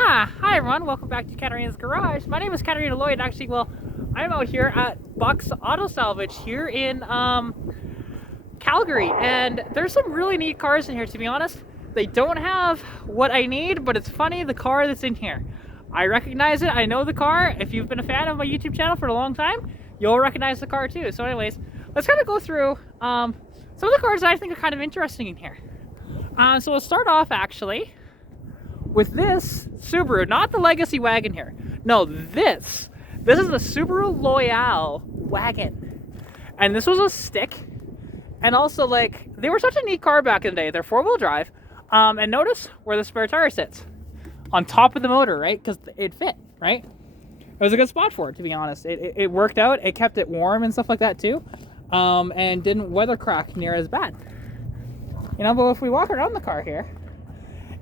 Hi everyone, welcome back to Katarina's Garage. My name is Katarina Lloyd. Actually, well, I'm out here at Buck's Auto Salvage here in Calgary, and there's some really neat cars in here, to be honest. They don't have what I need, but it's funny, the car that's in here. I recognize it, I know the car. If you've been a fan of my YouTube channel for a long time, you'll recognize the car too. So anyways, let's kind of go through some of the cars that I think are kind of interesting in here. So we'll start off actually with this Subaru, not the Legacy wagon here. No, this is the Subaru Loyale wagon. And this was a stick. And also, like, they were such a neat car back in the day. They're four-wheel drive. And notice where the spare tire sits. On top of the motor, right? Because it fit, right? It was a good spot for it, to be honest. It worked out. It kept it warm and stuff like that, too. And didn't weather crack near as bad. You know, but if we walk around the car here,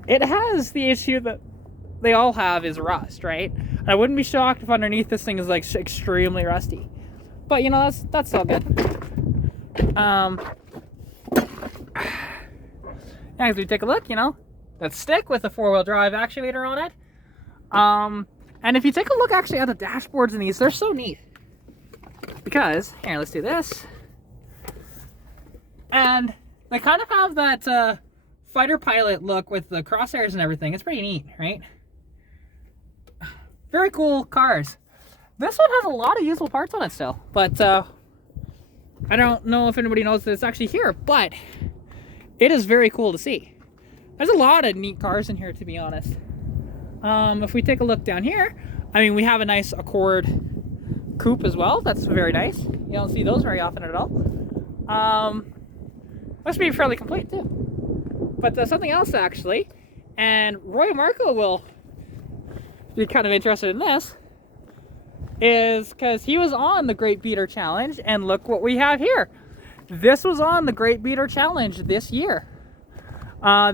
it has the issue that they all have is rust, right? And I wouldn't be shocked if underneath this thing is like extremely rusty. But you know, that's all good. As we take a look, you know, that stick with a four-wheel drive actuator on it. And if you take a look actually at the dashboards in these, they're so neat. Because, here, let's do this. And they kind of have that fighter pilot look with the crosshairs and everything. It's pretty neat, right? Very cool cars. This one has a lot of useful parts on it still, but I don't know if anybody knows that it's actually here, but it is very cool to see. There's a lot of neat cars in here, to be honest. If we take a look down here, I mean, we have a nice Accord coupe as well. That's very nice. You don't see those very often at all. Must be fairly complete too. But something else actually, and Roy Marco will be kind of interested in this, is because he was on the Great Beater Challenge, and look what we have here. This was on the Great Beater Challenge this year.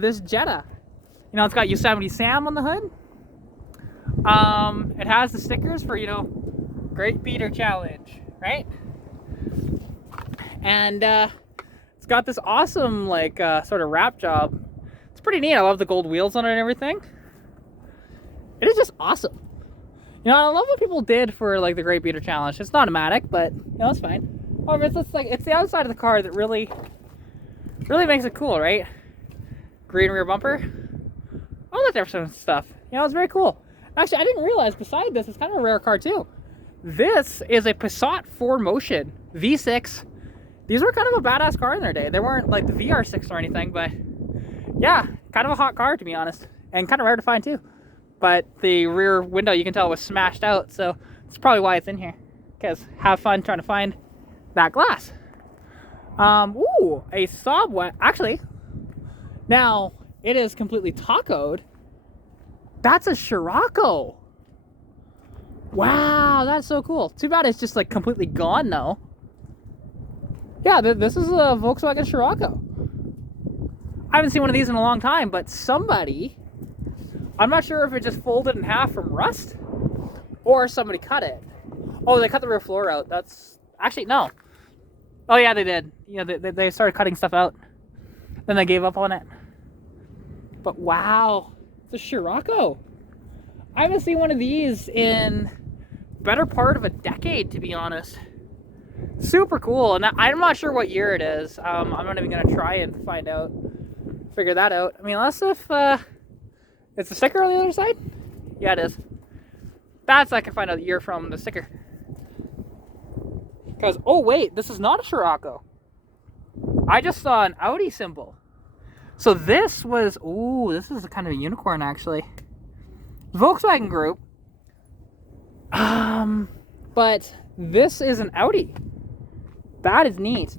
This Jetta. You know, it's got Yosemite Sam on the hood. It has the stickers for, you know, Great Beater Challenge, right? And it's got this awesome, like, sort of wrap job. It's pretty neat. I love the gold wheels on it and everything. It is just awesome. You know, I love what people did for, like, the Great Beater Challenge. It's not automatic, but, you know, it's fine. However, it's just, like, it's the outside of the car that really makes it cool, right? Green rear bumper. All that different stuff. You know, it's very cool. Actually, I didn't realize, beside this, it's kind of a rare car, too. This is a Passat 4Motion V6. These were kind of a badass car in their day. They weren't like the VR6 or anything, but yeah, kind of a hot car, to be honest, and kind of rare to find too. But the rear window, you can tell, was smashed out, so that's probably why it's in here. Because have fun trying to find that glass. Ooh, a Saab. Actually, now it is completely tacoed. That's a Scirocco. Wow, that's so cool. Too bad it's just like completely gone though. Yeah, this is a Volkswagen Scirocco. I haven't seen one of these in a long time, but somebody, I'm not sure if it just folded in half from rust or somebody cut it. Oh, they cut the rear floor out. That's actually, no. Oh yeah, they did. You know, they started cutting stuff out. Then they gave up on it. But wow, it's a Scirocco. I haven't seen one of these in better part of a decade, to be honest. Super cool, and I'm not sure what year it is. I'm not even gonna try and figure that out. I mean, unless if it's the sticker on the other side. Yeah, it is. That's I can find out the year from the sticker. Because oh wait, this is not a Scirocco. I just saw an Audi symbol. So this was this is a kind of a unicorn actually. Volkswagen Group. But this is an Audi. That is neat.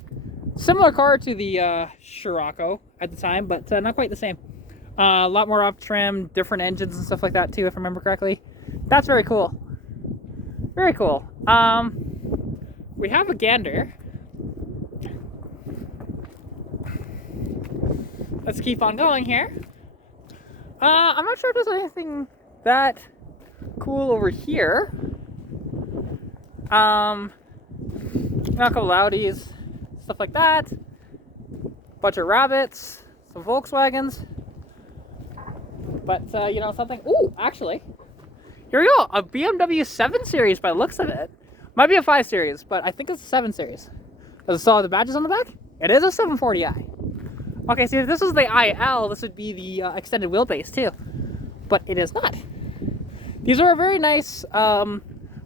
Similar car to the Scirocco at the time, but not quite the same. A lot more up trim, different engines and stuff like that too, if I remember correctly. That's very cool. Very cool. We have a gander. Let's keep on going here. I'm not sure if there's anything that cool over here. A couple Audis, stuff like that. Bunch of rabbits, some Volkswagens. But, you know, something... Ooh, actually, here we go. A BMW 7 Series by the looks of it. Might be a 5 Series, but I think it's a 7 Series. Does it still have the badges on the back? It is a 740i. Okay, see, if this was the IL, this would be the extended wheelbase, too. But it is not. These are a very nice,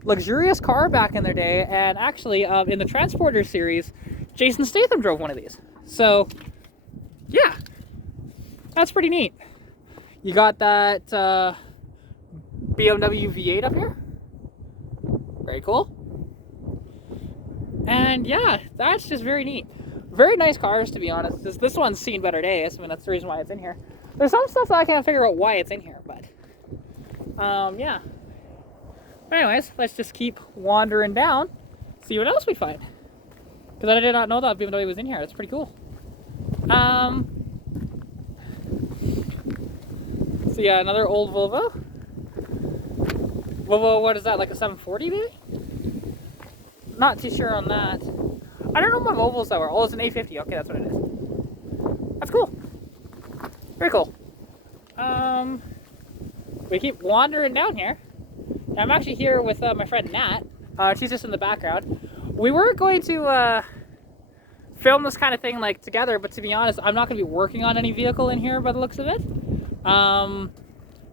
luxurious car back in their day, and actually, in the Transporter series, Jason Statham drove one of these. So, yeah, that's pretty neat. You got that BMW V8 up here. Very cool. And yeah, that's just very neat. Very nice cars, to be honest. This one's seen better days. I mean, that's the reason why it's in here. There's some stuff that I can't figure out why it's in here, but yeah. But anyways, let's just keep wandering down, see what else we find. Because I did not know that BMW was in here. That's pretty cool. So yeah, another old Volvo. Volvo, what is that, like a 740 maybe? Not too sure on that. I don't know what Volvos that were. Oh, it's an A50. Okay, that's what it is. That's cool. Very cool. We keep wandering down here. I'm actually here with my friend Nat. She's just in the background. We were going to film this kind of thing like together, but to be honest, I'm not going to be working on any vehicle in here by the looks of it.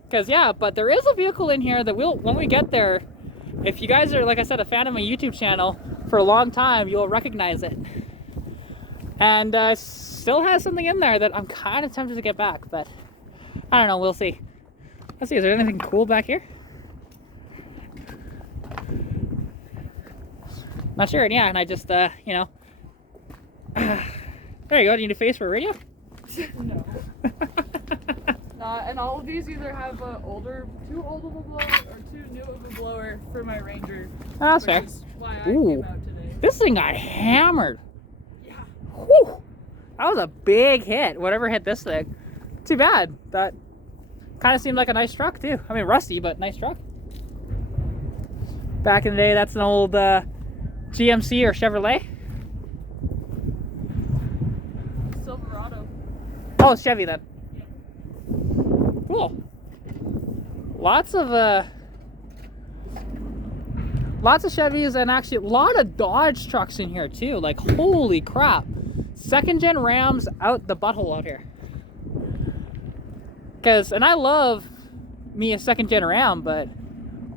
Because yeah, but there is a vehicle in here that when we get there, if you guys are, like I said, a fan of my YouTube channel for a long time, you'll recognize it. And still has something in there that I'm kind of tempted to get back, but I don't know, we'll see. Let's see, is there anything cool back here? Not sure, and yeah, and I just, you know. There you go, do you need a face for a radio? No. And all of these either have too old of a blower or too new of a blower for my Ranger. Oh, that's fair. Is why I came out today. This thing got hammered. Yeah. Whew. That was a big hit, whatever hit this thing. Too bad. That kind of seemed like a nice truck, too. I mean, rusty, but nice truck. Back in the day, that's an old GMC or Chevrolet. Silverado. Oh, it's Chevy then. Yeah. Cool. Lots of Chevys, and actually a lot of Dodge trucks in here too. Like, holy crap. Second gen Rams out the butthole out here. And I love me a second gen Ram, but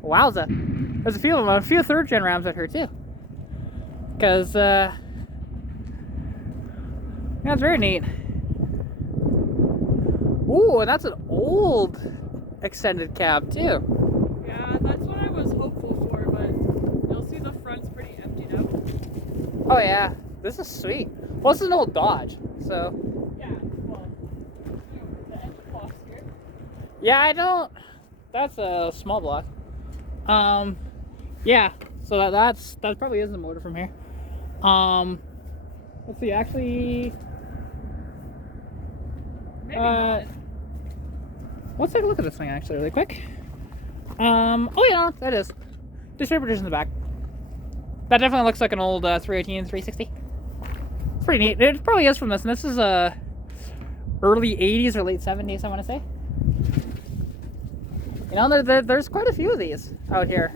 wowza. There's a few of them, a few third gen Rams out here too. Because, yeah, it's very neat. Ooh, and that's an old extended cab too. Yeah, that's what I was hopeful for, but you'll see the front's pretty emptied out. Oh yeah, this is sweet. Well, this is an old Dodge, so. Yeah, well, the engine box here. Yeah, I don't. That's a small block. Yeah. So that probably is the motor from here. Let's see. Actually, Maybe not. Let's take a look at this thing actually really quick. Oh yeah, that is. Distributors in the back. That definitely looks like an old 318, 360. It's pretty neat. It probably is from this, and this is early 80s or late 70s, I want to say. You know, there's quite a few of these out here.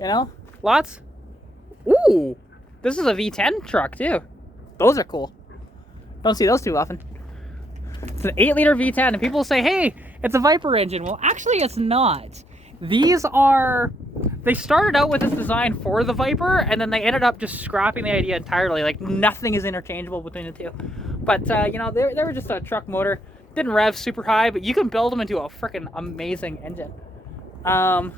You know, lots. Ooh, this is a V10 truck too. Those are cool. Don't see those too often. It's an 8-liter V10, and people say, hey, it's a Viper engine. Well, actually, it's not. These are... They started out with this design for the Viper, and then they ended up just scrapping the idea entirely. Like, nothing is interchangeable between the two. But, you know, they were just a truck motor. Didn't rev super high, but you can build them into a freaking amazing engine. Wow,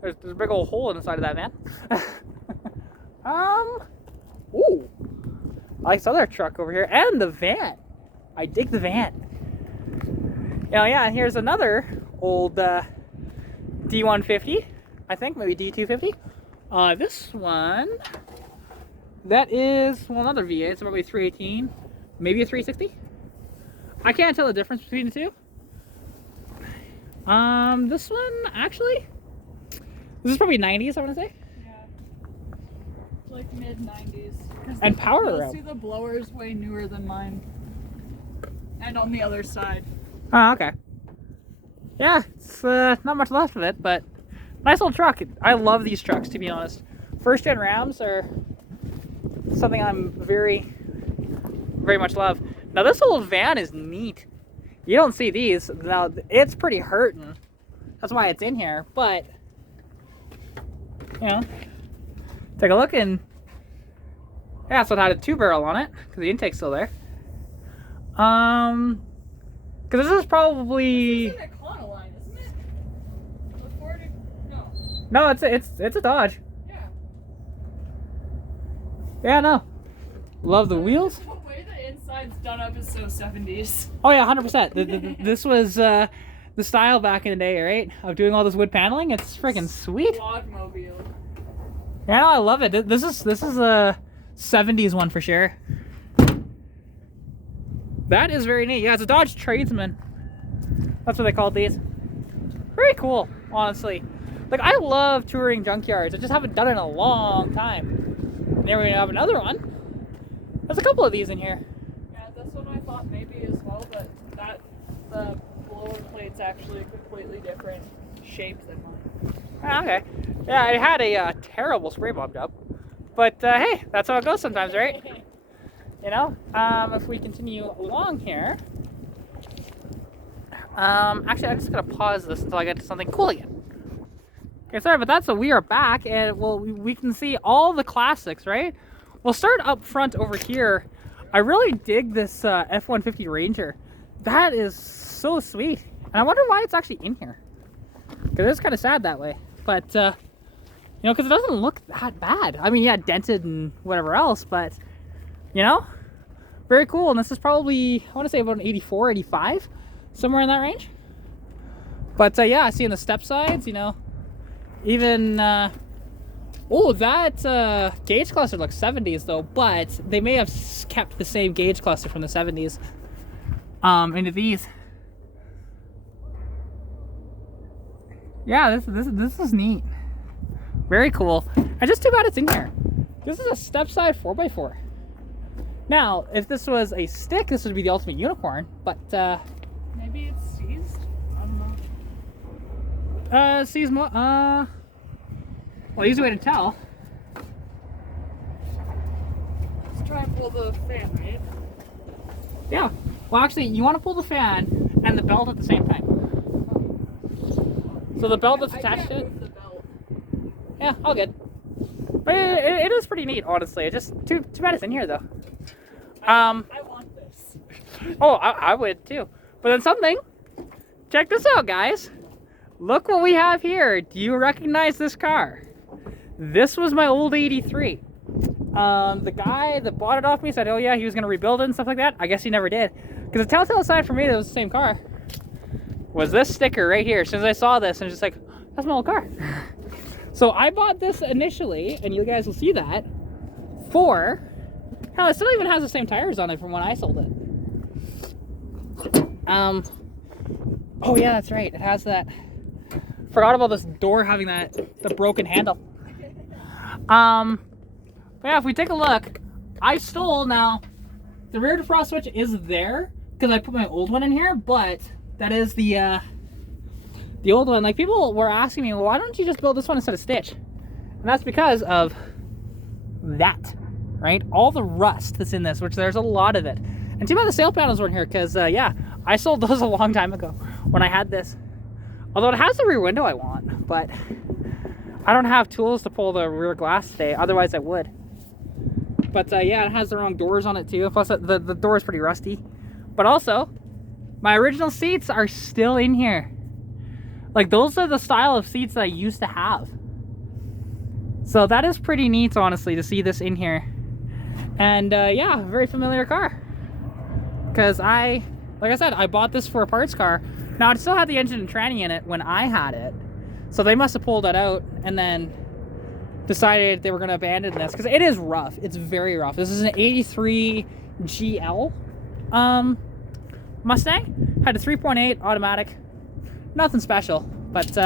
there's a big old hole in the side of that, man. Ooh. I like this other truck over here, and the van. I dig the van. You know, yeah, and here's another old D150, I think, maybe D250. This one, that is, well, another V8, it's probably 318, maybe a 360. I can't tell the difference between the two. This one, actually, this is probably 90s, I want to say. Yeah. Like mid-90s. And power You'll around. see the blower's way newer than mine. And on the other side. Oh, okay. Yeah, it's not much left of it, but nice little truck. I love these trucks, to be honest. First gen Rams are something I'm very much love. Now this old van is neat. You don't see these. Now it's pretty hurting. That's why it's in here, but you know, take a look and yeah, so it had a 2-barrel on it because the intake's still there. Because this is probably. This is an Econoline, isn't it? No. No, it's a Dodge. Yeah. Yeah, no. Love the wheels. The way the inside's done up is so 70s. Oh yeah, 100%. This was the style back in the day, right? Of doing all this wood paneling. It's freaking sweet. Vlogmobile. Yeah, no, I love it. This is a 70s one for sure. That is very neat. Yeah, it's a Dodge Tradesman. That's what they called these. Very cool, honestly. Like, I love touring junkyards. I just haven't done it in a long time. And there we have another one. There's a couple of these in here. Yeah, this one I thought maybe as well, but the blower plate's actually a completely different shape than mine. Ah, okay. Yeah, it had a terrible spray bomb job. But hey, that's how it goes sometimes, right? You know, if we continue along here, actually, I'm just gonna pause this until I get to something cool again. Okay, sorry about that. So we are back, and well, we can see all the classics, right? We'll start up front over here. I really dig this F-150 Ranger. That is so sweet, and I wonder why it's actually in here. Because it's kind of sad that way, but you know, because it doesn't look that bad. I mean, yeah, dented and whatever else, but you know, very cool. And this is probably, I want to say about an 84, 85, somewhere in that range. But yeah, I see in the step sides, you know, even, oh, that gauge cluster looks 70s though, but they may have kept the same gauge cluster from the 70s into these. Yeah, this is neat. Very cool. And just too bad it's in here. This is a step side 4x4. Now, if this was a stick, this would be the ultimate unicorn, but maybe it's seized? I don't know. seized well, easy way to tell. Let's try and pull the fan, right? Yeah. Well, actually, you want to pull the fan and the belt at the same time. So the belt that's attached to it. Move the belt. Yeah, all good. But it is pretty neat, honestly. It's just too bad it's in here though. I want this. Oh, I would too. But then something. Check this out, guys. Look what we have here. Do you recognize this car? This was my old 83. The guy that bought it off me said, oh yeah, he was gonna rebuild it and stuff like that. I guess he never did. Because the telltale sign for me that it was the same car was this sticker right here. As soon as I saw this, I'm just like, that's my old car. So I bought this initially, and you guys will see that, for, hell, it still even has the same tires on it from when I sold it. Oh yeah, that's right. It has that. Forgot about this door having the broken handle. But yeah, if we take a look, I stole, now, the rear defrost switch is there, because I put my old one in here, but that is the old one. Like, people were asking me, well, why don't you just build this one instead of Stitch? And that's because of that, right? All the rust that's in this, which there's a lot of it. And too bad the sail panels weren't here, because yeah, I sold those a long time ago when I had this. Although it has the rear window I want, but I don't have tools to pull the rear glass today, otherwise I would. But yeah, it has the wrong doors on it too, plus the door is pretty rusty. But also, my original seats are still in here. Like, those are the style of seats that I used to have. So that is pretty neat, honestly, to see this in here. And yeah, very familiar car. Because like I said, I bought this for a parts car. Now, it still had the engine and tranny in it when I had it. So they must have pulled that out and then decided they were going to abandon this. Because it is rough. It's very rough. This is an 83 GL Mustang. Had a 3.8 automatic. Nothing special. But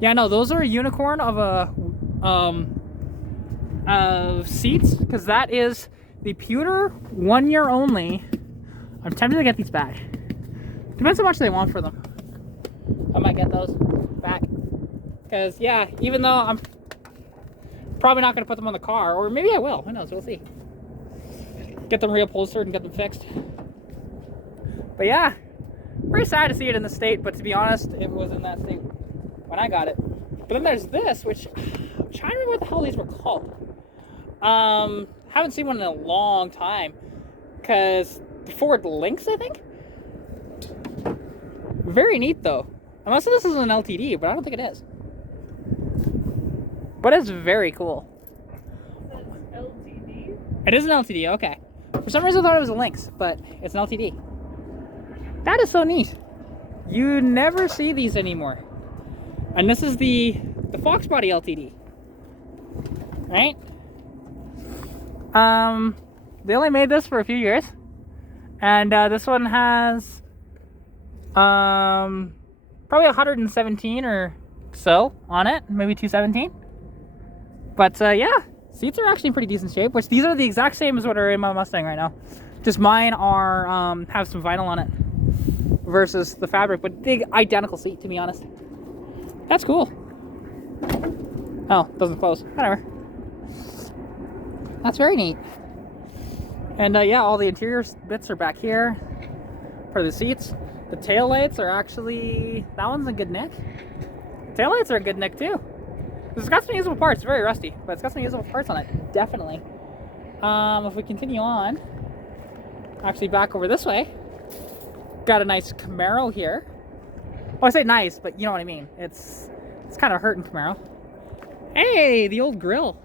yeah, no, those are a unicorn of seats. Because that is the pewter 1 year only I'm tempted to get these back. Depends how much they want for them. I might get those back. Because, yeah, even though I'm probably not going to put them on the car, or maybe I will. Who knows? We'll see. Get them reupholstered and get them fixed. But yeah, very sad to see it in the state, but to be honest, it was in that state when I got it. But then there's this, which I'm trying to remember what the hell these were called. Haven't seen one in a long time. Because the Ford Lynx, I think? Very neat though. Unless this is an LTD, but I don't think it is. But it's very cool. That's LTD? It is an LTD, okay. For some reason I thought it was a Lynx, but it's an LTD. That is so neat. You never see these anymore. And this is the Fox Body LTD. Right? They only made this for a few years. And this one has probably 117 or so on it, maybe 217. But yeah, seats are actually in pretty decent shape, which these are the exact same as what are in my Mustang right now. Just mine are have some vinyl on it versus the fabric, but big identical seat, to be honest. That's cool. Oh, doesn't close. Whatever. That's very neat. And yeah, all the interior bits are back here for the seats. The tail lights are actually, that one's in good nick. Tail lights are in good nick too. It's got some usable parts, very rusty, but it's got some usable parts on it, definitely. If we continue on, actually back over this way, got a nice Camaro here. Well, I say nice, but you know what I mean. It's kind of hurting Camaro. Hey, the old grill.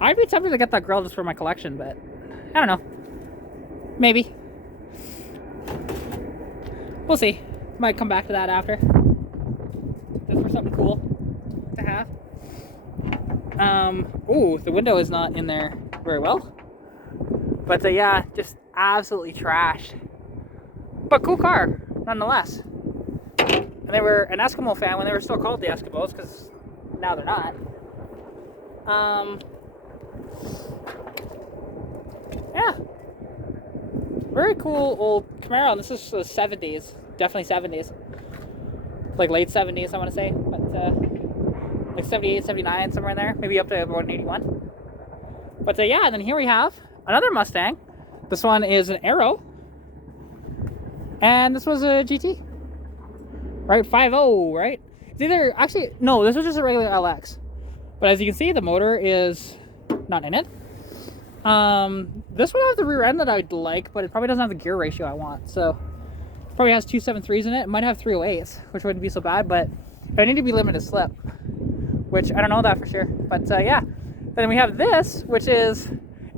I'd be tempted to get that grill just for my collection, but I don't know. Maybe. We'll see. Might come back to that after. Just for something cool to have. Ooh, the window is not in there very well. But yeah, just absolutely trashed. But cool car, nonetheless. And they were an Eskimo fan when they were still called the Eskimos, because now they're not. Yeah. Very cool old Camaro. This is the 70s. Definitely 70s. Like late 70s, I want to say. But like 78, 79, somewhere in there. Maybe up to about 81. But yeah, and then here we have another Mustang. This one is an Aero. And this was a GT. Right? 5.0, right? It's either, actually, no, this was just a regular LX. But as you can see, the motor is not in it. This one has the rear end that I'd like, but it probably doesn't have the gear ratio I want. So, probably has 273s in it. It might have 308s, which wouldn't be so bad, but I need to be limited slip, which I don't know that for sure. But yeah, then we have this, which is,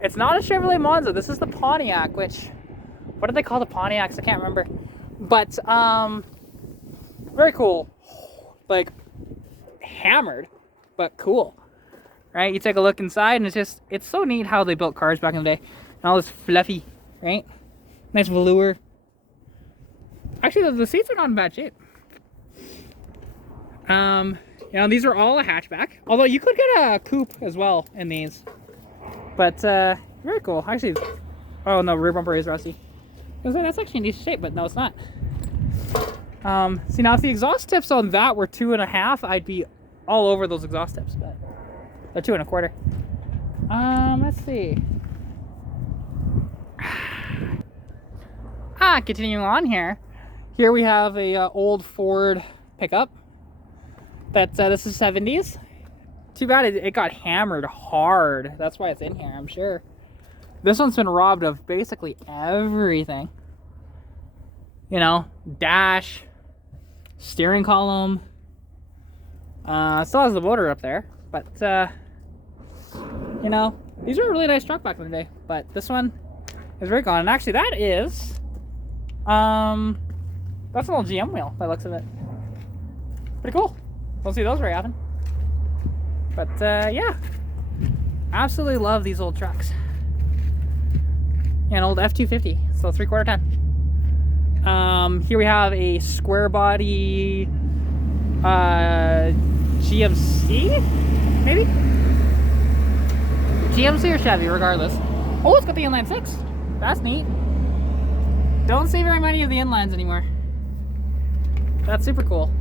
it's not a Chevrolet Monza. This is the Pontiac, which, what did they call the Pontiacs? I can't remember. But, very cool. Like, hammered, but cool. Right? You take a look inside and it's so neat how they built cars back in the day. And all this fluffy, right? Nice velour. Actually, the seats are not in bad shape. You know, these are all a hatchback. Although you could get a coupe as well in these. But, very cool. Actually, oh no, rear bumper is rusty. That's actually in decent shape, but no, it's not. See, now if the exhaust tips on that were 2.5, I'd be all over those exhaust tips, but they're 2.25. Let's see. Continuing on here. Here we have a old Ford pickup. This is 70s. Too bad it got hammered hard. That's why it's in here, I'm sure. This one's been robbed of basically everything. You know, dash, steering column. Still has the motor up there, but you know, these were a really nice truck back in the day. But this one is very gone. And actually, that is that's an old GM wheel by the looks of it. Pretty cool. Don't see those very often. But yeah, absolutely love these old trucks. Yeah, an old F-250, so 3/4 ton. Here we have a square body GMC, maybe? GMC or Chevy, regardless. Oh, it's got the inline 6. That's neat. Don't see very many of the inlines anymore. That's super cool.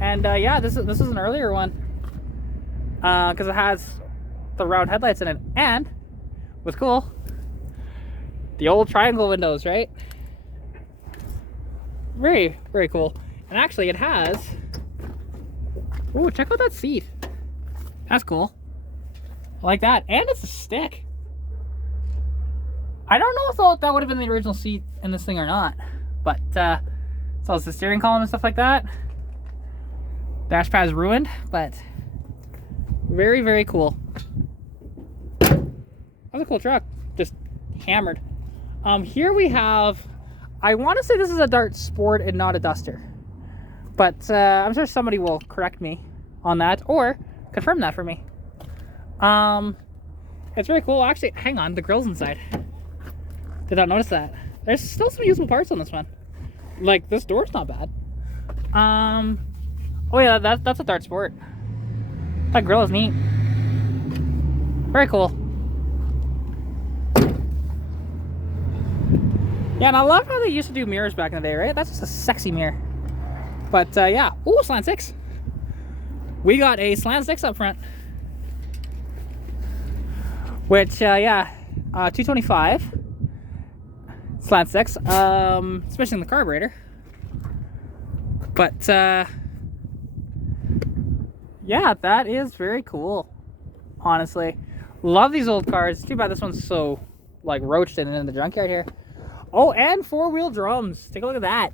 And yeah, this is an earlier one because it has the round headlights in it, and what's cool, the old triangle windows, right? Very, very cool. And actually, it has. Ooh, check out that seat. That's cool. I like that, and it's a stick. I don't know if that would have been the original seat in this thing or not, but so it's the steering column and stuff like that. Dash pad's ruined, but very, very cool. That's a cool truck, just hammered. Here we have, I want to say this is a Dart Sport and not a Duster, but I'm sure somebody will correct me on that or confirm that for me. It's very cool. Actually, hang on, the grill's inside. Did not notice that. There's still some usable parts on this one. Like, this door's not bad. Oh yeah, that's a Dart Sport. That grill is neat. Very cool. Yeah, and I love how they used to do mirrors back in the day, right? That's just a sexy mirror. But yeah, ooh, slant 6. We got a slant 6 up front. Which, yeah, 225. Slant 6, especially in the carburetor. But, yeah, that is very cool, honestly. Love these old cars. Too bad this one's so, like, roached in the junkyard here. Oh, and 4-wheel drums. Take a look at that.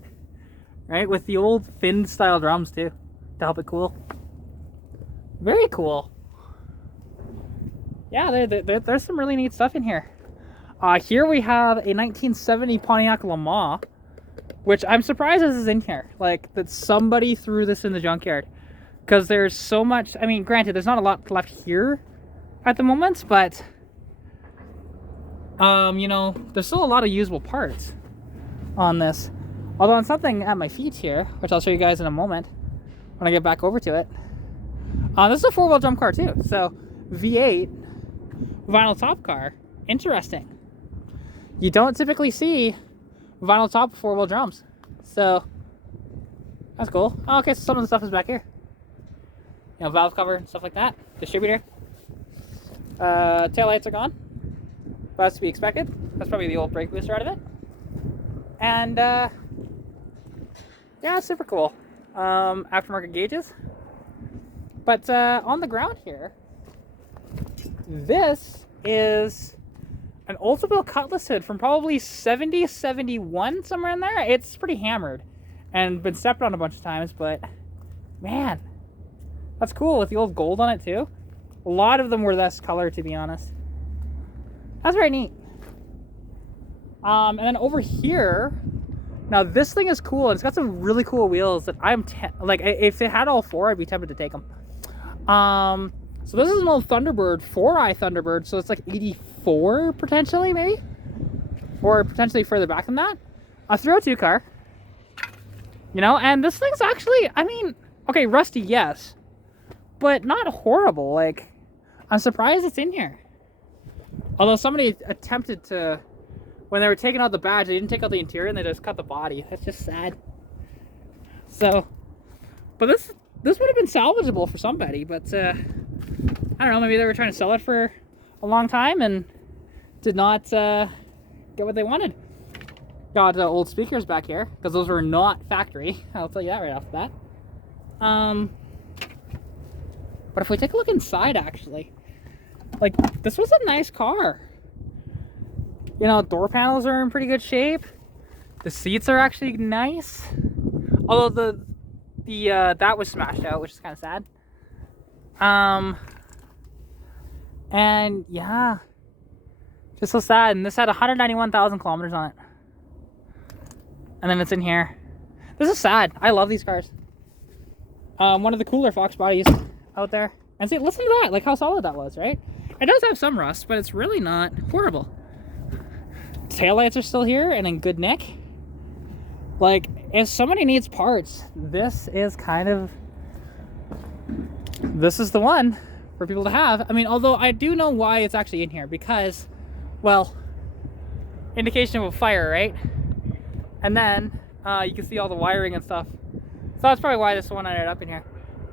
Right, with the old finned style drums, too, to help it cool. Very cool. Yeah, there's some really neat stuff in here. Here we have a 1970 Pontiac Le Mans, which I'm surprised this is in here. Like, that somebody threw this in the junkyard. Because there's so much, I mean, granted, there's not a lot left here at the moment, but, you know, there's still a lot of usable parts on this. Although on something at my feet here, which I'll show you guys in a moment when I get back over to it. This is a 4-wheel drum car too. So, V8, vinyl top car. Interesting. You don't typically see vinyl top 4-wheel drums. So, that's cool. Oh, okay, so some of the stuff is back here. You know, valve cover and stuff like that. Distributor. Taillights are gone. But that's to be expected. That's probably the old brake booster out of it. And, yeah, it's super cool. Aftermarket gauges. But on the ground here, this is an Oldsmobile Cutlass hood from probably 70, 71, somewhere in there. It's pretty hammered and been stepped on a bunch of times, but man, that's cool with the old gold on it too. A lot of them were this color, to be honest. That's very neat. And then over here, now this thing is cool. It's got some really cool wheels that I'm like, if it had all four, I'd be tempted to take them. So this is an old Thunderbird, 4i Thunderbird, so it's like 84 potentially, maybe, or potentially further back than that. A 302 car, you know, and this thing's actually, I mean, okay, rusty, yes, but not horrible. Like, I'm surprised it's in here. Although somebody attempted to, when they were taking out the badge, they didn't take out the interior and they just cut the body. That's just sad. So, but this would have been salvageable for somebody, but I don't know, maybe they were trying to sell it for a long time and did not get what they wanted. Got old speakers back here, because those were not factory. I'll tell you that right off the bat. But if we take a look inside, actually, like, this was a nice car. You know, door panels are in pretty good shape. The seats are actually nice. Although that was smashed out, which is kind of sad. And yeah, just so sad. And this had 191,000 kilometers on it. And then it's in here. This is sad. I love these cars. One of the cooler Fox bodies out there. And see, listen to that, like how solid that was, right? It does have some rust, but it's really not horrible. Taillights are still here and in good nick. Like, if somebody needs parts, this is the one for people to have. I mean, although I do know why it's actually in here, because, well, indication of a fire, right? And then you can see all the wiring and stuff. So that's probably why this one ended up in here.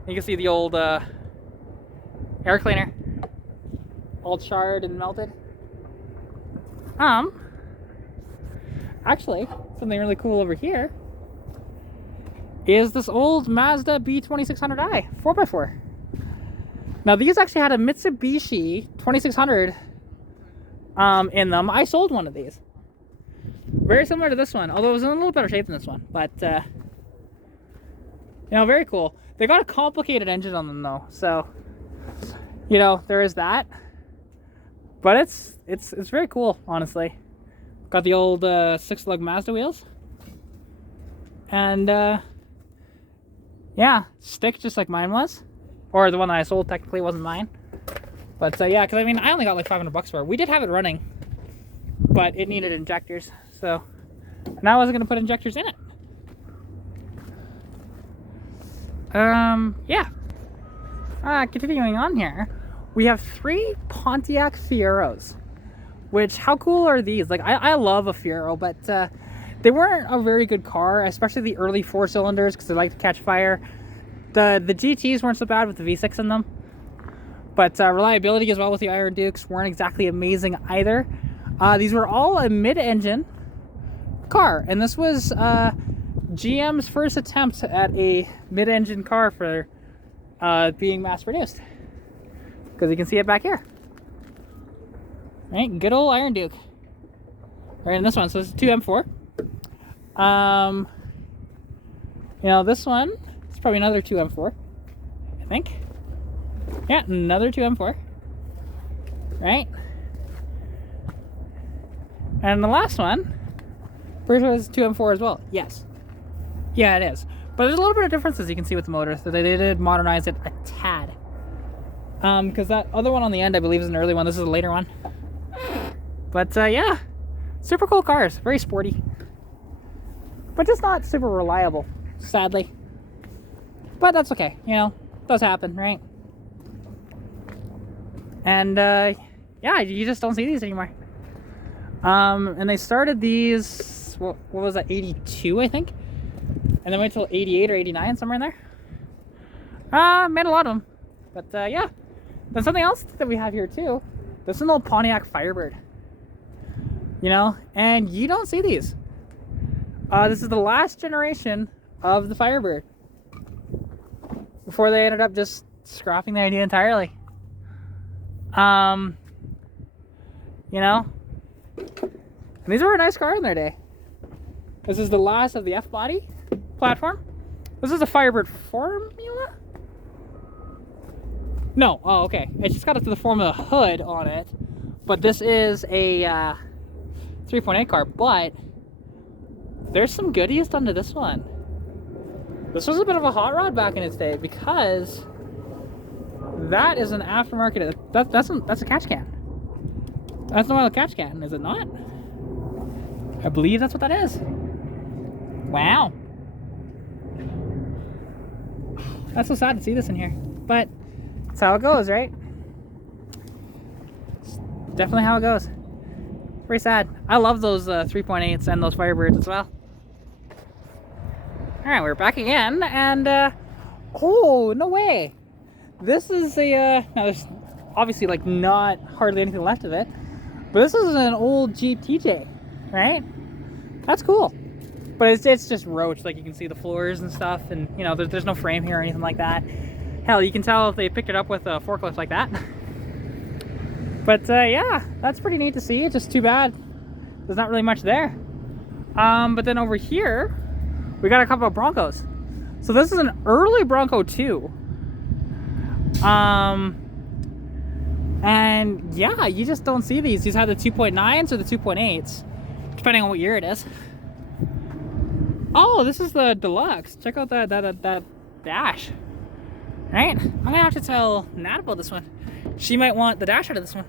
You can see the old air cleaner, all charred and melted. Actually, something really cool over here is this old Mazda B2600i 4x4. Now these actually had a Mitsubishi 2600 in them. I sold one of these. Very similar to this one, although it was in a little better shape than this one. But you know, very cool. They got a complicated engine on them though, so you know there is that. But it's very cool, honestly. Got the old 6-lug Mazda wheels, and yeah, stick just like mine was, or the one that I sold technically wasn't mine. But yeah, because I mean I only got like $500 for it. We did have it running, but it needed injectors, so and I wasn't gonna put injectors in it. Yeah. Continuing on here, we have 3 Pontiac Fieros. Which, how cool are these? Like, I love a Fiero, but they weren't a very good car, especially the early 4-cylinders, because they like to catch fire. The GTs weren't so bad with the V6 in them, but reliability as well with the Iron Dukes weren't exactly amazing either. These were all a mid-engine car, and this was GM's first attempt at a mid-engine car for being mass-produced, because you can see it back here. Right, good old Iron Duke. Right, in this one, so this is 2 M4. You know, this one is probably another 2 M4, I think. Yeah, another 2 M4. Right? And the last one, pretty sure is 2 M4 as well. Yes. Yeah, it is. But there's a little bit of differences you can see with the motor, so they did modernize it a tad. Because that other one on the end, I believe, is an early one. This is a later one. But yeah, super cool cars, very sporty, but just not super reliable, sadly. But that's okay, you know, does happen, right? And yeah, you just don't see these anymore. And they started these, what was that, 82, I think? And then went till 88 or 89, somewhere in there. Made a lot of them. But yeah, then something else that we have here too. This is an old Pontiac Firebird. You know, and you don't see these. This is the last generation of the Firebird, before they ended up just scrapping the idea entirely. You know, and these were a nice car in their day. This is the last of the F-body platform. This is a Firebird Formula? No, oh okay. It just got up to the Formula hood on it, but this is a 3.8 car, but there's some goodies done to this one. This was a bit of a hot rod back in its day, because that is an aftermarket. That's a catch can. That's an oil catch can, is it not? I believe that's what that is. Wow. That's so sad to see this in here, but that's how it goes, right? It's definitely how it goes. Very sad. I love those 3.8s and those Firebirds as well. Alright, we're back again, and oh, no way. This is a, now there's obviously like not hardly anything left of it, but this is an old Jeep TJ, right? That's cool. But it's just roached, like you can see the floors and stuff, and you know, there's no frame here or anything like that. Hell, you can tell if they picked it up with a forklift like that. But yeah, that's pretty neat to see. It's just too bad there's not really much there. But then over here, we got a couple of Broncos. So this is an early Bronco 2. And yeah, you just don't see these. These have the 2.9s or the 2.8s, depending on what year it is. Oh, this is the deluxe. Check out that dash. Right? I'm gonna have to tell Nat about this one. She might want the dash out of this one.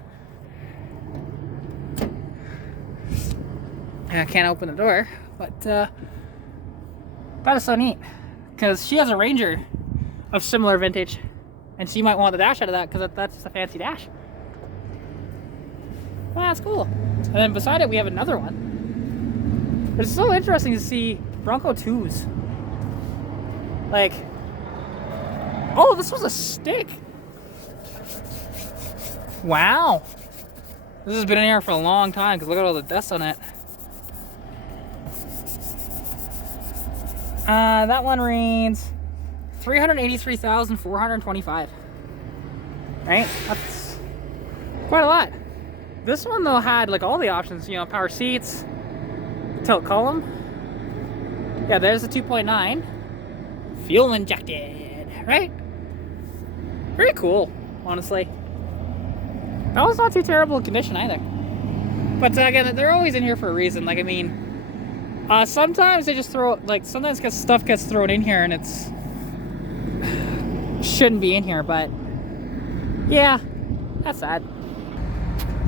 I can't open the door, but that is so neat, because she has a Ranger of similar vintage, and she might want the dash out of that because that's just a fancy dash. Well, that's cool. And then beside it, we have another one. But it's so interesting to see Bronco 2s. Like, oh, this was a stick. Wow. This has been in here for a long time because look at all the dust on it. That one reads 383,425. Right? That's quite a lot. This one though had like all the options, you know, power seats, tilt column. Yeah, there's the 2.9. Fuel injected, right? Very cool, honestly. That was not too terrible a condition either. But again, they're always in here for a reason. Like, I mean, sometimes they just throw, like, sometimes stuff gets thrown in here and it's shouldn't be in here, but yeah, that's sad.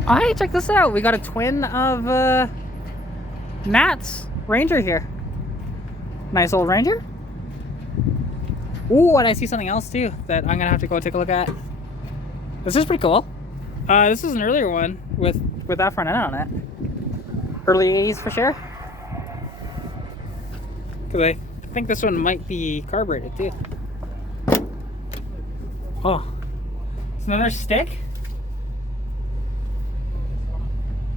Alright, check this out. We got a twin of Nat's Ranger here. Nice old Ranger. Ooh, and I see something else too that I'm gonna have to go take a look at. This is pretty cool. This is an earlier one with that front end on it. Early 80s for sure. Because I think this one might be carbureted too. Oh, it's another stick.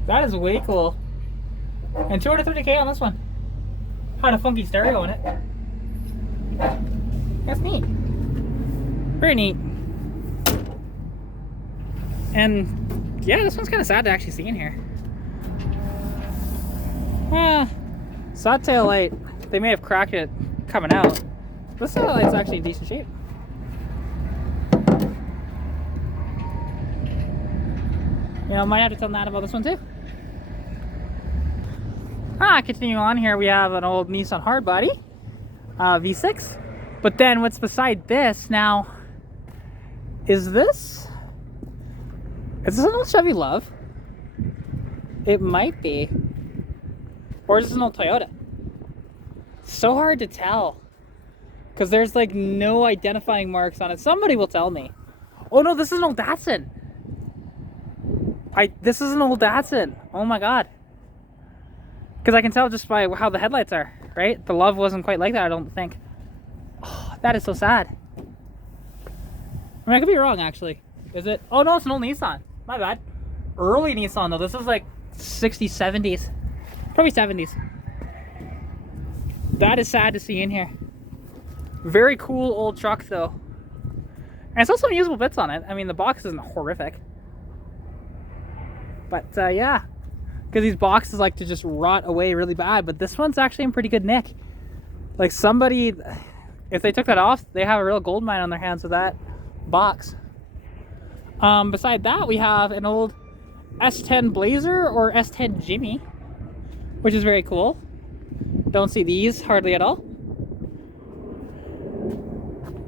That is way cool. And 230K on this one. Had a funky stereo in it. That's neat. Very neat. And yeah, this one's kind of sad to actually see in here. Side tail light. They may have cracked it coming out. This tail light's actually in decent shape. You know, might have to tell Nat about this one too. Continuing on here, we have an old Nissan hardbody, V6. But then what's beside this now is this? Is this an old Chevy Love? It might be. Or is this an old Toyota? So hard to tell. Because there's like no identifying marks on it. Somebody will tell me. Oh no, this is an old Datsun. This is an old Datsun. Oh my god. Because I can tell just by how the headlights are, right? The Love wasn't quite like that, I don't think. Oh, that is so sad. I mean, I could be wrong, actually. Is it? Oh, no, it's an old Nissan. My bad. Early Nissan, though. This is like 60s, 70s. Probably 70s. That is sad to see in here. Very cool old truck, though. And it's also some usable bits on it. I mean, the box isn't horrific. But, yeah. Because these boxes like to just rot away really bad. But this one's actually in pretty good nick. Like, somebody... If they took that off, they have a real gold mine on their hands with that box. Beside that, we have an old S10 Blazer or S10 Jimmy, which is very cool. Don't see these hardly at all.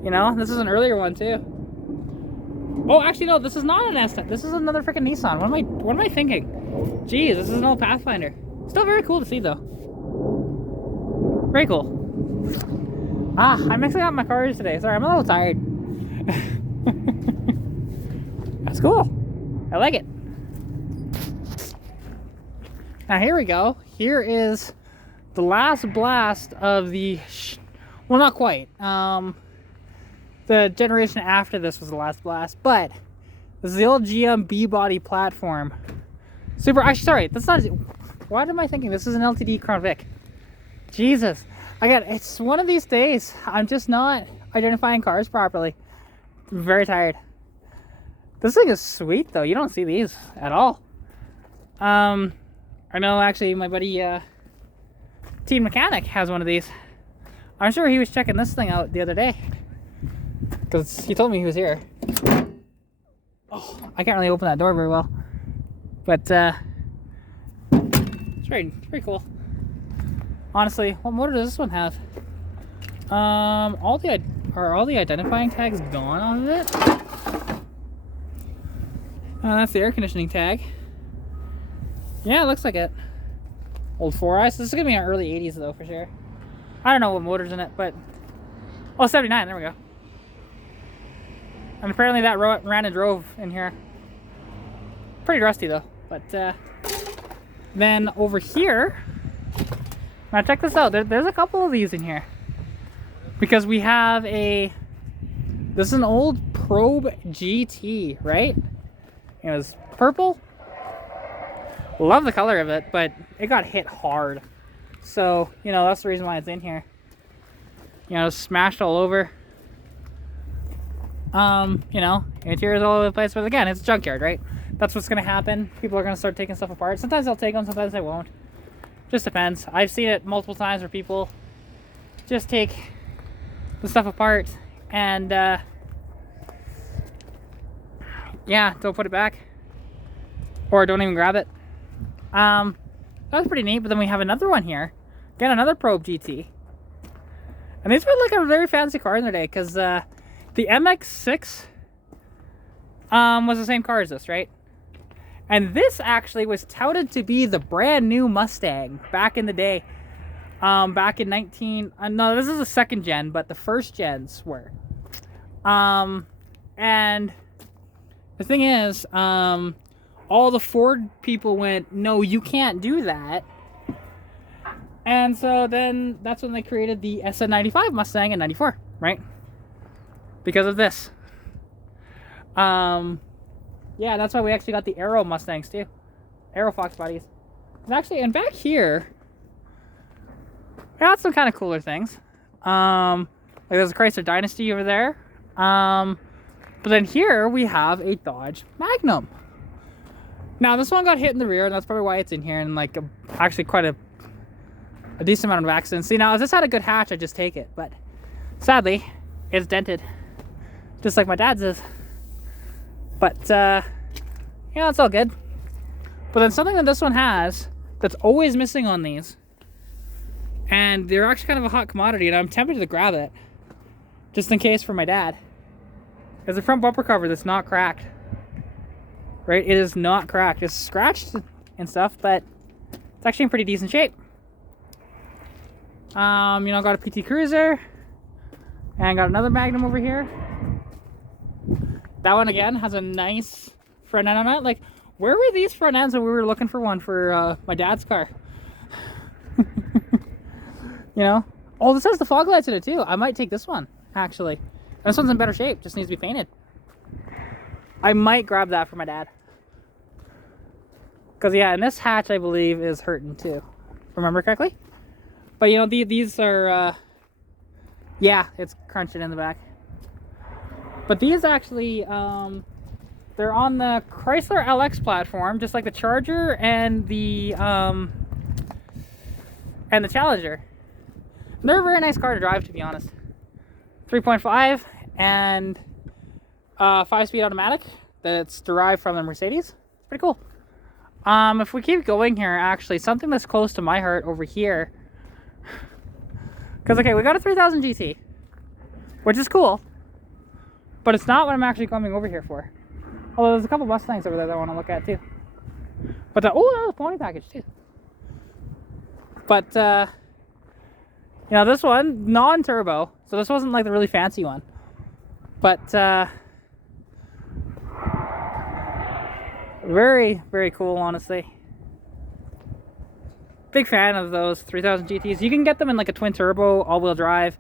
You know, this is an earlier one too. Oh, actually no, this is not an S10. This is another freaking Nissan. What am I thinking? Jeez, this is an old Pathfinder. Still very cool to see though. Very cool. I'm mixing up my cars today. Sorry, I'm a little tired. That's cool. I like it. Now here we go. Here is the last blast of the... Well, not quite. The generation after this was the last blast. But this is the old GM B-body platform. Super... Actually, sorry. That's not... What am I thinking? This is an LTD Crown Vic. Jesus. Again, it's one of these days. I'm just not identifying cars properly. I'm very tired. This thing is sweet though. You don't see these at all. I know actually my buddy Teen Mechanic has one of these. I'm sure he was checking this thing out the other day. Because he told me he was here. Oh, I can't really open that door very well. But it's very cool. Honestly, what motor does this one have? Are all the identifying tags gone off of it? That's the air conditioning tag. Yeah, it looks like it. Old 4ice. This is gonna be in our early 80s though, for sure. I don't know what motor's in it, but oh, 79. There we go. And apparently that ran and drove in here. Pretty rusty though. But then over here Now check this out. There's a couple of these in here. Because we have this is an old Probe GT, right? It was purple. Love the color of it, but it got hit hard. So, you know, that's the reason why it's in here. You know, smashed all over. You know, interior's all over the place, but again, it's junkyard, right? That's what's gonna happen. People are gonna start taking stuff apart. Sometimes they'll take them, sometimes they won't. Just depends. I've seen it multiple times where people just take the stuff apart and yeah, don't put it back or don't even grab it. That was pretty neat. But then we have another one here, again, another Probe GT, and these were like a very fancy car in their day, because the MX-6 was the same car as this, right? And this actually was touted to be the brand new Mustang back in the day. Back in no, this is the second gen, but the first gens were. And the thing is, all the Ford people went, no, you can't do that. And so then that's when they created the SN95 Mustang in 94, right? Because of this. Yeah, that's why we actually got the Aero Mustangs too. Aero Fox bodies. And actually, and back here, we got some kind of cooler things. Like there's a Chrysler Dynasty over there. But then here we have a Dodge Magnum. Now this one got hit in the rear, and that's probably why it's in here, and like actually quite a decent amount of accidents. See, now if this had a good hatch, I'd just take it, but sadly, it's dented, just like my dad's is. But yeah, it's all good. But then something that this one has that's always missing on these, and they're actually kind of a hot commodity, and I'm tempted to grab it just in case for my dad, is the front bumper cover that's not cracked. Right, it is not cracked. It's scratched and stuff, but it's actually in pretty decent shape. You know, got a PT Cruiser and got another Magnum over here. That one again has a nice front end on it. Like, where were these front ends when we were looking for one for my dad's car? You know? Oh, this has the fog lights in it too. I might take this one, actually. And this one's in better shape, just needs to be painted. I might grab that for my dad. Because, yeah, and this hatch, I believe, is hurting too. Remember correctly? But, you know, these are, yeah, it's crunching in the back. But these actually, they're on the Chrysler LX platform, just like the Charger and the Challenger. And they're a very nice car to drive, to be honest. 3.5 and 5-speed automatic that's derived from the Mercedes. It's pretty cool. If we keep going here, actually, something that's close to my heart over here. Because, okay, we got a 3000 GT, which is cool. But it's not what I'm actually coming over here for. Although there's a couple Mustangs over there that I want to look at too. But, oh, that was a pony package too. But, you know, this one, non-turbo. So this wasn't like the really fancy one. But, very, very cool, honestly. Big fan of those 3000 GTs. You can get them in like a twin turbo, all-wheel drive,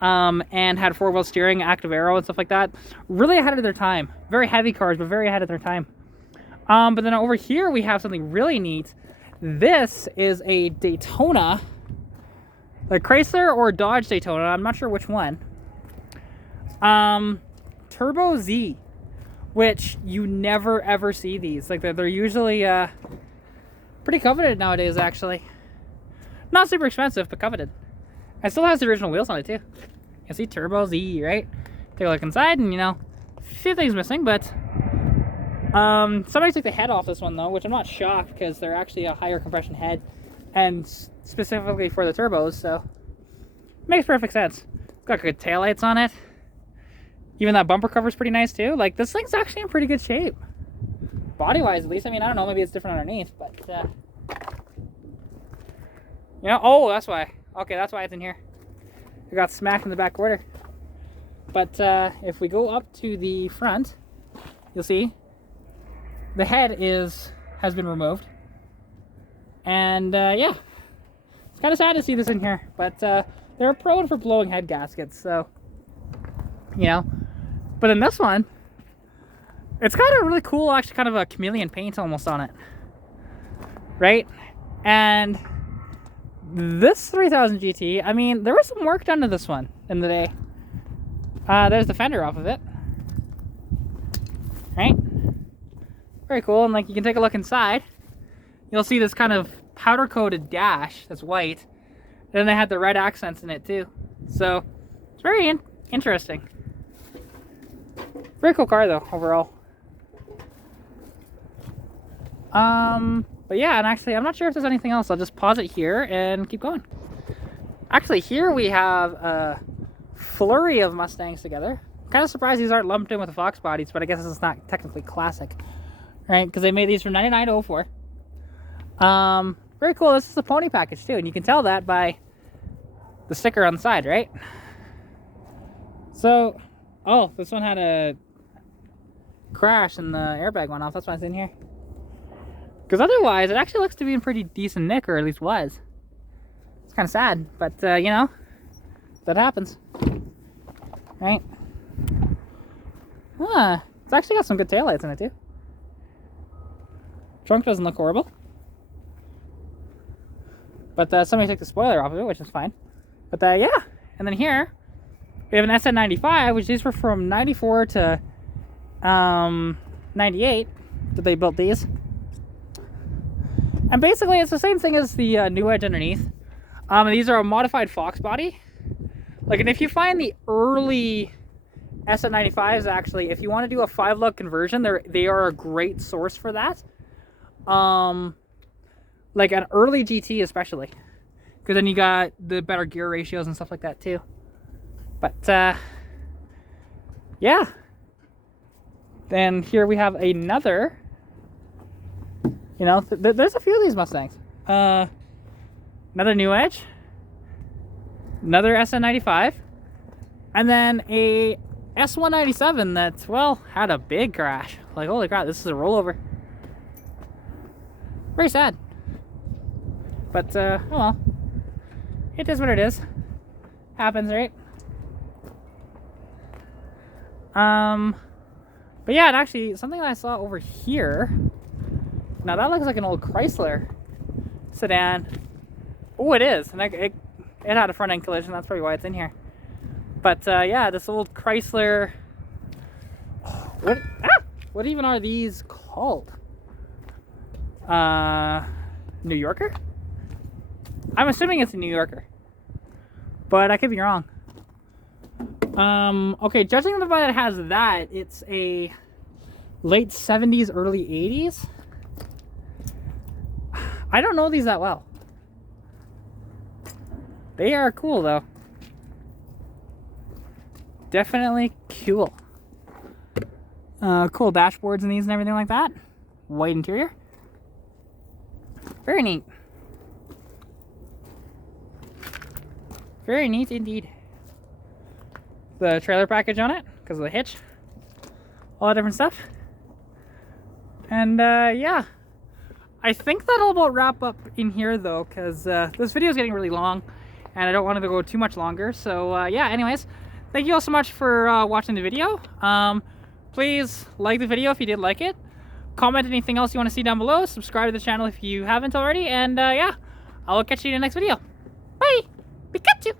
and had 4-wheel steering, active aero, and stuff like that. Really ahead of their time. Very heavy cars, but very ahead of their time. But then over here we have something really neat. This is a Daytona, like Chrysler or Dodge Daytona. I'm not sure which one. Turbo Z, which you never ever see these. Like they're usually pretty coveted nowadays, actually. Not super expensive, but coveted. It still has the original wheels on it too. You see Turbo Z, right? Take a look inside, and you know, a few things missing, but somebody took the head off this one though, which I'm not shocked because they're actually a higher compression head, and specifically for the turbos, so makes perfect sense. It's got good taillights on it. Even that bumper cover is pretty nice too. Like, this thing's actually in pretty good shape. Body-wise, at least. I mean, I don't know, maybe it's different underneath, but, you know, oh, that's why. Okay, that's why it's in here. It got smacked in the back quarter. But, if we go up to the front, you'll see the head has been removed. And, yeah. It's kind of sad to see this in here, but they're prone for blowing head gaskets, so, you know. But in this one, it's got a really cool, actually kind of a chameleon paint almost on it, right? And this 3000 GT, I mean, there was some work done to this one in the day. There's the fender off of it, right? Very cool. And like, you can take a look inside, you'll see this kind of powder coated dash that's white, and then they had the red accents in it too, so it's very interesting. Very cool car though, overall. But yeah, and actually I'm not sure if there's anything else. I'll just pause it here and keep going. Actually, here we have a flurry of Mustangs together. I'm kind of surprised these aren't lumped in with the Fox bodies, but I guess this is not technically classic, right? Because they made these from 99 to 04. Very cool. This is a pony package too, and you can tell that by the sticker on the side, right? So, oh, this one had a crash and the airbag went off. That's why it's in here. Because otherwise, it actually looks to be in pretty decent nick, or at least was. It's kind of sad, but you know, that happens, right? It's actually got some good taillights in it too. Trunk doesn't look horrible, but somebody took the spoiler off of it, which is fine. But yeah, and then here we have an SN95, which these were from 94 to 98 that they built these. And basically, it's the same thing as the New Edge underneath. These are a modified Fox body. Like, and if you find the early SN95s, actually, if you want to do a 5-lug conversion, they are a great source for that. Like an early GT especially, because then you got the better gear ratios and stuff like that too. But yeah. Then here we have another. You know, there's a few of these Mustangs. Another New Edge, another SN95, and then a S197 that's, well, had a big crash. Like, holy crap, this is a rollover. Very sad. But, oh well. It is what it is. Happens, right? But yeah, and actually, something that I saw over here. Now that looks like an old Chrysler sedan. Oh, it is. And it had a front end collision. That's probably why it's in here. But yeah, this old Chrysler. What even are these called? New Yorker? I'm assuming it's a New Yorker, but I could be wrong. Okay, judging by that it has that, it's a late 70s, early 80s. I don't know these that well. They are cool though. Definitely cool. Cool dashboards in these and everything like that. White interior. Very neat. Very neat indeed. The trailer package on it, because of the hitch. All that different stuff. And yeah. I think that'll about wrap up in here though, because this video is getting really long and I don't want it to go too much longer. So yeah, anyways, thank you all so much for watching the video. Please like the video if you did like it. Comment anything else you want to see down below. Subscribe to the channel if you haven't already. And yeah, I'll catch you in the next video. Bye! Pikachu!